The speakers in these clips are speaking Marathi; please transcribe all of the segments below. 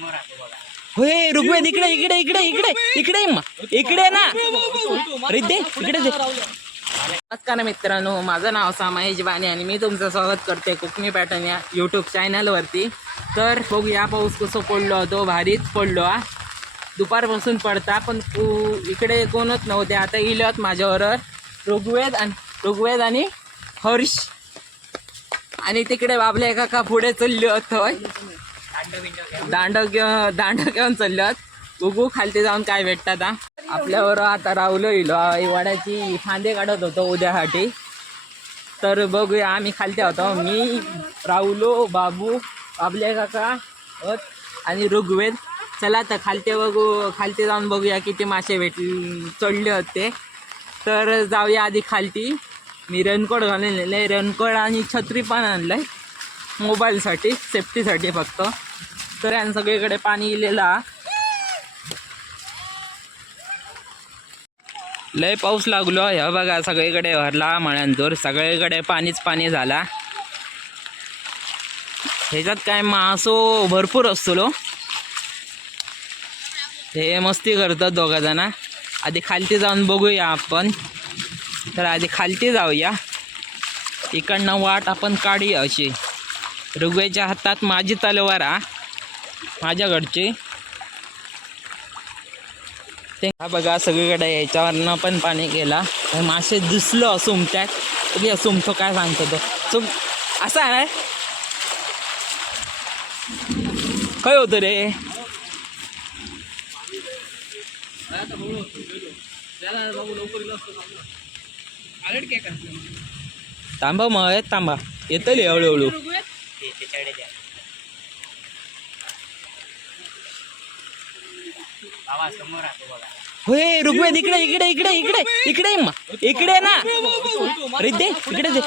होय ऋग्वेद इकडे इकडे इकडे इकडे इकडे इकडे ना रिद्दे इकडे नमस्कार मित्रांनो, माझं नाव महेश बाणे आणि मी तुमचं स्वागत करते कोकणी पॅटर्न या यूट्यूब चॅनलवरती. तर बघूया पाऊस कसं पडलो होतो, भारीच पडलो हा. दुपारपासून पडता पण इकडे कोणच नव्हते. आता इलत माझ्याबरोबर ऋग्वेद आणि हर्ष आणि तिकडे बाबले काका पुढे चालले होतं दांड घेऊन चालल्यात. बघू खालती जाऊन काय भेटतात. आपल्यावर आता राहुलो इलो वाड्याची फांदे काढत होतो उद्यासाठी. तर बघूया आम्ही खालते होतो, मी राहुलो बाबू बाबले काका आणि ऋग्वेद. चला तर खालते जाऊन बघूया किती मासे चढले होते. तर जाऊया आधी खालती. मी रेनकोट घालून रेनकोट आणि छत्री पण आणलंय मोबाईलसाठी, सेफ्टीसाठी फक्त. तर आणि सगळीकडे पाणी इलेला, लय पाऊस लागलो. हे बघा सगळीकडे भरला मळ्यांतूर, सगळीकडे पाणी झाला. ह्याच्यात काय मासो भरपूर असतो. हे मस्ती करतात दोघा जण. आधी खालती जाऊन बघूया आपण. तर आधी खालती जाऊया, इकडनं वाट आपण काढूया अशी. ऋग्वेच्या हातात माझी तलवार माझ्याकडची. ते हा बघा सगळीकडे याच्यावरनं पण पाणी गेला. मासे दिसलं सुमत्यात. तुम्ही सुमतो काय सांगतो तो सुम असा आहे काय होतं रे. थांबा मग थांबा, येतली हळूहळू. होय ऋग्वेद इकडे इकडे इकडे इकडे इकडे इकडे ना रिद्दे इकडे दे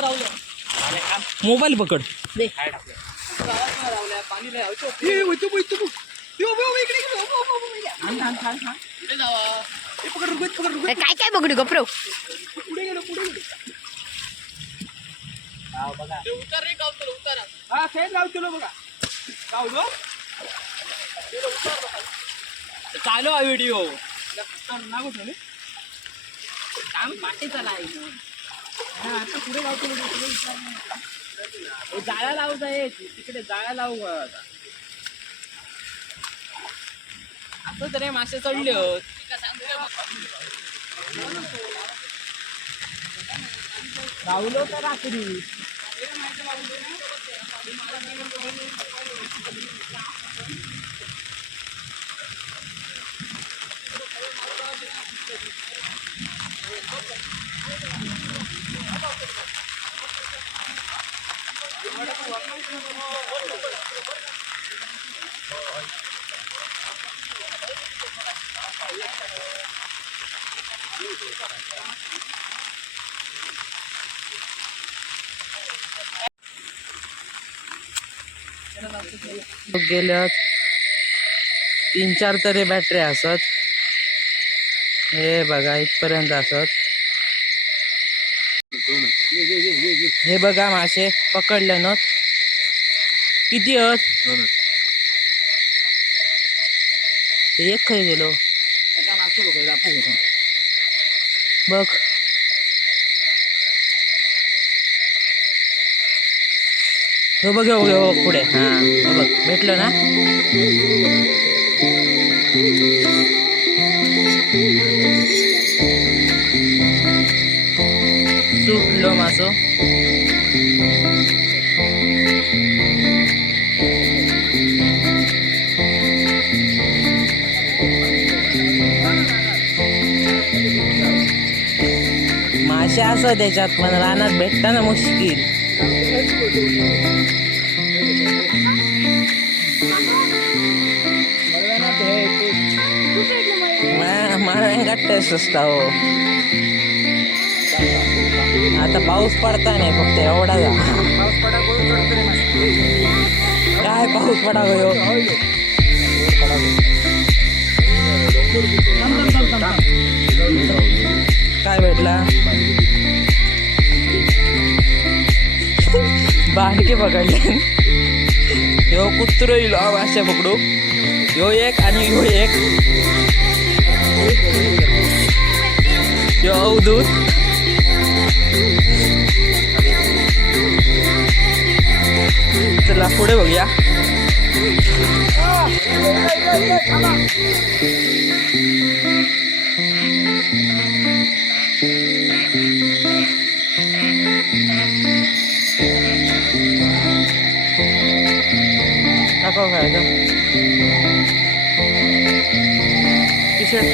मोबाईल पकड. काय काय बघू गप्रो चालू आहे व्हिडिओ. जाळ्या लावत आहे तिकडे, जाळ्या लावू. असं तरी मासे चढले होत. राहुलो तर रात्री गेल्या 3-4 तरी बॅटरी असत. हे बघा इथपर्यंत असत. हे बघा मासे पकडले ना किती आहेत. एक खाई गेलो बघ. हो बघ हो पुढे. हा बघ भेटलं ना. सुटलो मासो. मासे असं त्याच्यात पण रानात भेटताना मुश्किल. मला टेस्ट असता हो. आता पाऊस पडता नाही फक्त एवढा जा. काय पाऊस पडा गयो. काय भेटला बारके पकडले. ह्यो कुत्रो येईल अशा पकडू. ह्यो एक आणि ह्यो एक. ह्यो अवधूत. चला पुढे बघूया. दाखव खायचं पिशर्ट.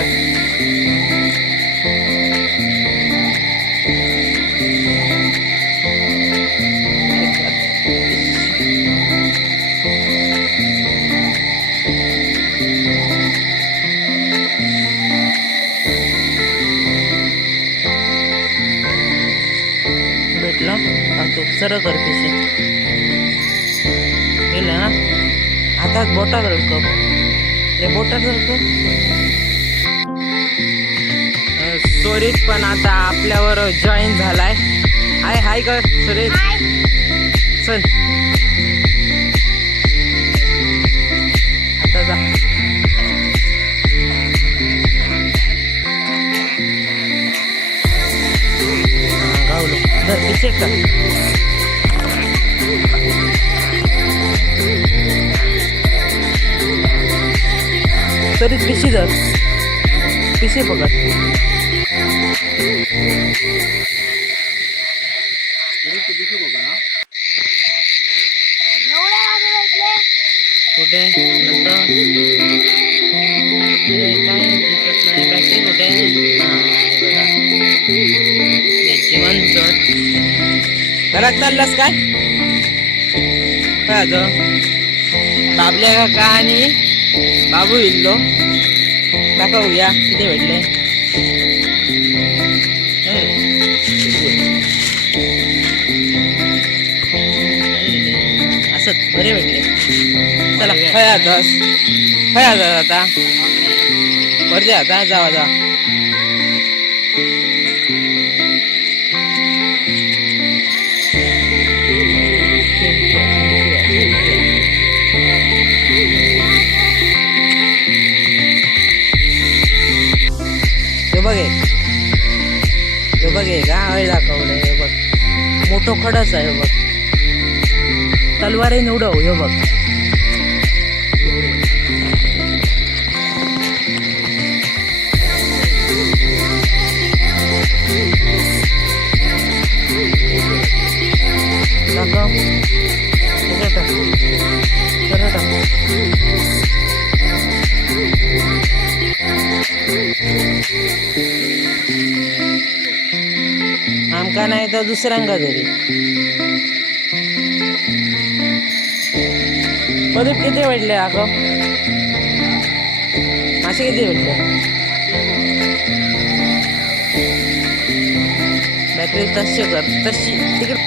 भेटला तू सरळ कर पिशे गेलं ना. हातात बोटा धरतो रे, बोटा धरतो. सुरेश पण आता आपल्यावर जॉईन झालाय. हाय हाय कर सुरेश. चल आता जा. गावलो धर पिशे का. तरी पिशी धर. पिशे पकड. कुठे नंतर काय दिसत नाही. बॅटरी कुठे. जीवन घरात चाललास काय. काय बाबल्या काका आणि बाबू इल्लो दाखवूया किती भेटले. असत बरे भेटले. चला खय आता बरं आता जावा जा. बघ का हळ दाखवलंय. हे बघ मोठो खडस आहे. बघ तलवार आहे निवडव. हे बघ आमका नाही तर दुसऱ्यांका तरी. प्रदीप किती भेटले आको. मासे किती भेटले. बॅटरी तशी कर तशी तिकडे.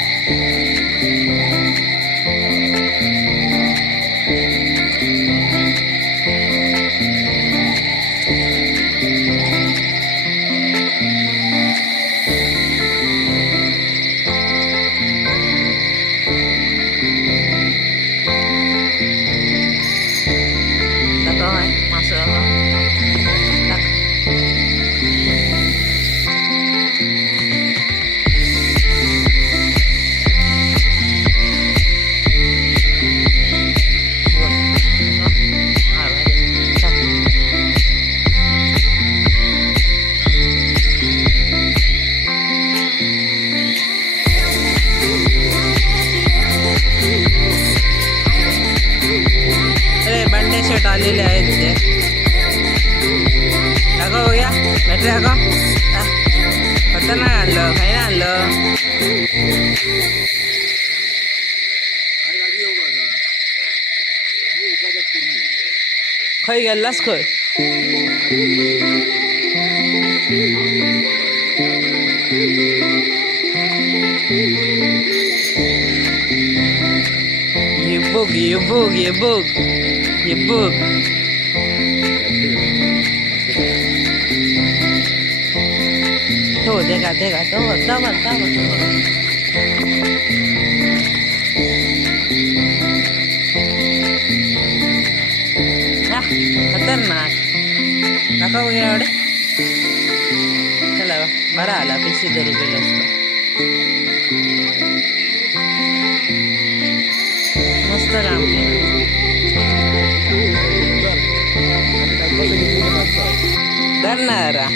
बंडे शर्ट आलेले आहेत ते. दाखव बघूया बॅटरी दाखव. खतरनाक आणलं. काही नाही आणलं. खय गेलास खय. ये बघ हो देखा खतरनाक नका बघ एवढे. चला बरा आला, पिशी धरू गेलो असतो. मस्त काम केलं. धरणारा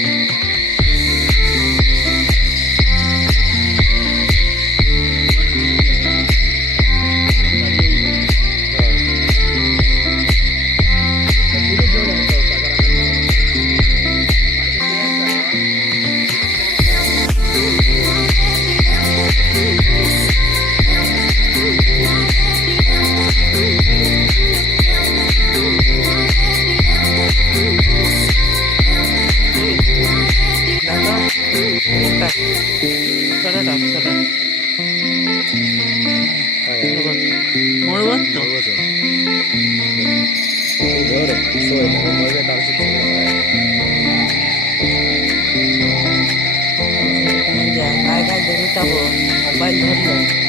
काय काय धरू टाको मोबाईल धरलं.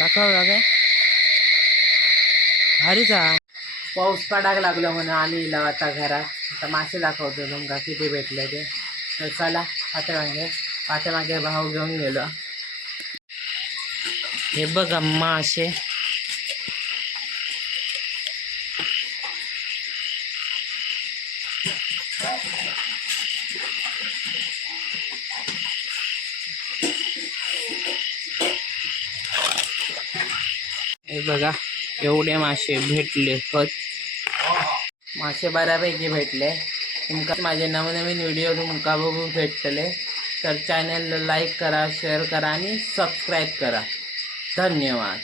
दाखव काय भारीचा पाऊस पडायला लागला म्हणून आली आता घरात. आता मासे दाखवतो तुमका किती भेटले ते. तर चला पाठीमागे भाऊ घेऊन गेलो. हे बघा मासे. हे बघा एवढे मासे भेटले. मासे बऱ्यापैकी भेटले. तुमका माझे नवनवीन व्हिडिओ तुमका बघू भेटतले. तर चॅनलला लाईक करा, शेअर करा आणि सबस्क्राईब करा. धन्यवाद.